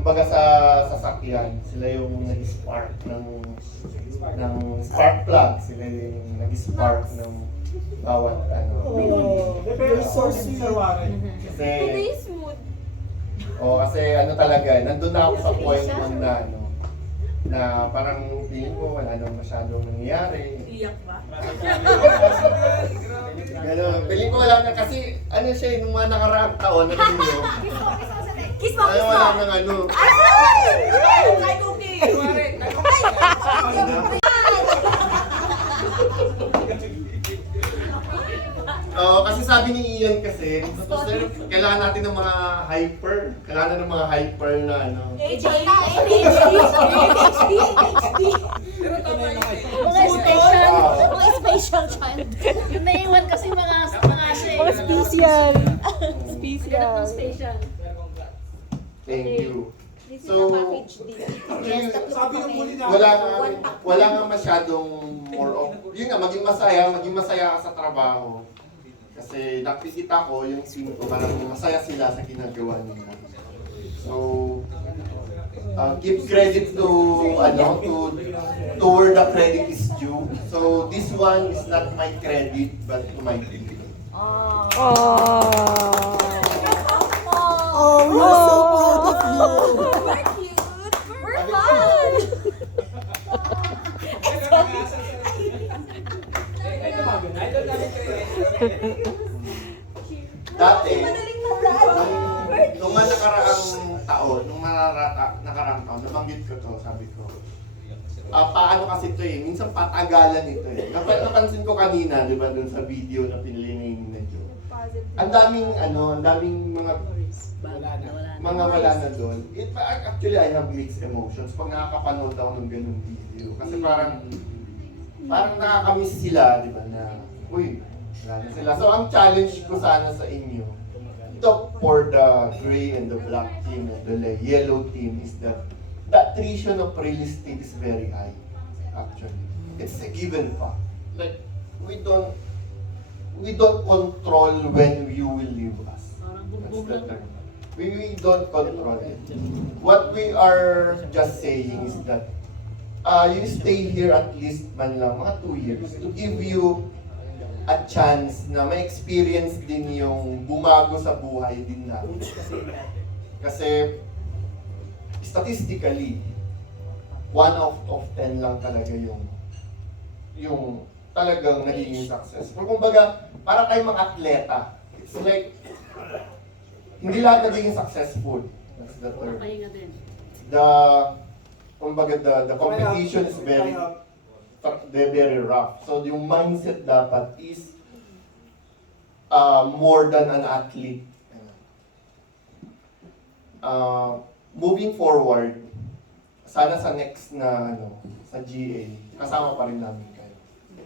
kumbaga sa sasakyan, sila yung nag-spark ng spark plug, sila yung nag-spark ng bawat ano. You're so sweet. Kasi, Today's mood. kasi ano talaga, nandun na ako sa point nun na ano, na parang feeling ko wala nang masyadong nangyayari. Iyak ba? Gano'n, feeling ko wala na kasi ano siya, nung mga nakaraang taon, na ninyo, Kiss mo, kiss mo! wala nang ano. Ay, cookie! Kasi sabi ni Ian kasi, kailangan natin ng mga hyper. Kailangan ng mga hyper na ano. ADHD! Mga special child. Yung naiwan kasi mga siya. Mga special. Ganun special. Thank you. This is So, a package deal. Yes, tatlo Sabi pa ng muli kami. na. wala nga masyadong more of, yun nga, maging masaya ka sa trabaho. Kasi nakikita ko yung team ko, parang masaya sila sa ginagawa nila. So, give credit to, to where the credit is due. So, this one is not my credit, but to my team. Oh, we're so proud of you. We're cute! We're fun! Dati, Madaling murad! nung nakaraang taon, nabanggit ko to, sabi ko, paano kasi ito eh, minsan patagalan ito eh. Napansin ko kanina, di ba, dun sa video na pinili ni Joe. Ang daming mga wala na doon. Actually, I have mixed emotions pag nakakapanood ako ng ganung video. Kasi parang nakakamiss sila, di ba, na, uy, wala na sila. So, ang challenge ko sana sa inyo, ito for the gray and the black team and the yellow team is that the attrition of real estate is very high, actually. It's a given fact. Like, we don't control when you will leave us. That's the term. We don't control it. What we are just saying is that you stay here at least man lang mga 2 years to give you a chance na ma-experience din yung bumago sa buhay din namin. Kasi statistically, 1 out of 10 lang talaga yung talagang nagiging successful. Kumbaga, para tayong mga atleta. It's like, hindi lahat nagiging successful. That's the term. The competition is very rough. So yung mindset dapat is more than an athlete. Moving forward, sana sa next na sa GA, kasama pa rin namin kayo.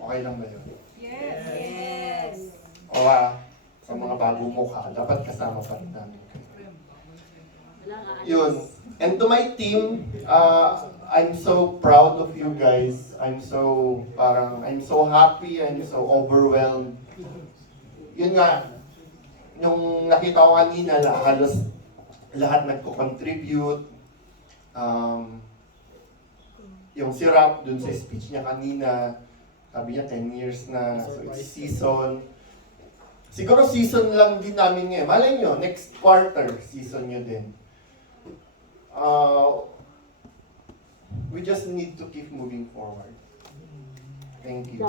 Okay lang ba yun? Yes! O sa mga bagong mukha, dapat kasama pa rin namin kayo. Yun. And to my team, I'm so proud of you guys. I'm so happy, I'm so overwhelmed. Yun nga, yung nakita ko kanina, halos lahat nagko-contribute. Yung si Rap dun sa speech niya kanina, sabi niya 10 years na, so it's season. Siguro season lang din namin ngayon. Malay nyo, next quarter, season nyo din. We just need to keep moving forward. Thank you.